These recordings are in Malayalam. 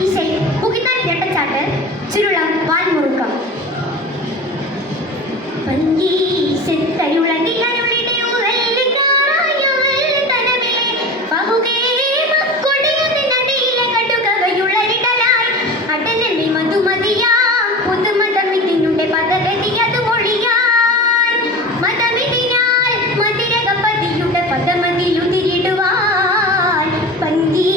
ഇശை മുഖിതൻ രട്ടച്ചാട്ട് ചുരുളം വാൽമുറുക്കം. പങ്കി ചെത്തരുളകി അരുളിടെ ഉവല്ലി കാറായവൽ തനമിലെ പകുകേ പദമതിലുതിരിടുവാൻ പങ്കീ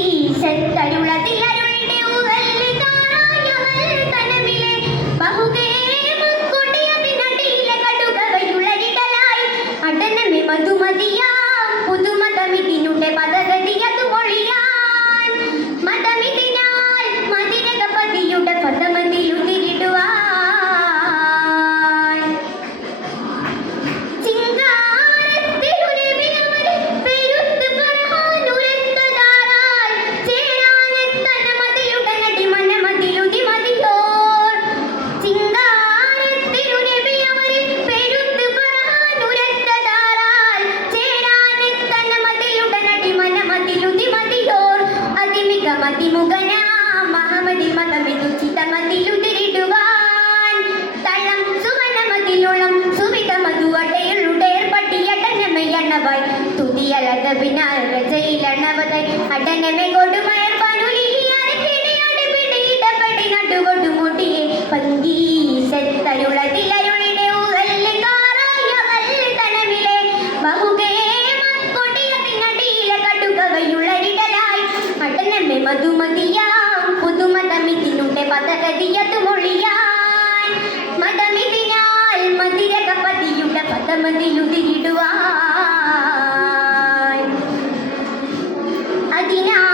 പിന്നാൽ രചയിലണവതൻ അടനമെങ്ങോട്ട് മഴ പണുലി ഇടപെടി നടുകൊണ്ടു മുട്ടിയെ പങ്കീശത്തരുളതിലരുളിടെ ഉകല്ല് കാറായ കല്ല് തനമിലെ മകുകേ മക്കൊടിയതിനടിയില കടുകവയുള്ളരിടലായി. അടനമെ മധുമതിയാം പുതുമതമിതിനുടെ പതകതിയതു മൊഴിയാൻ. മതമിതിനാൽ മതിരകപതിയുടെ പതമതിലുതിരിടുവാൻ അതിനാൽ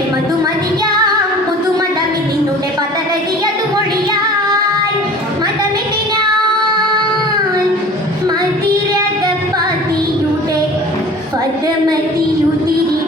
മതി മധുമതിയാം. പുതുമതമി നിന്നുടെ പതനതിയതു മൊഴിയാൽ മതമെതിനാൽ പതിയുടെ പദമതിയുതിരി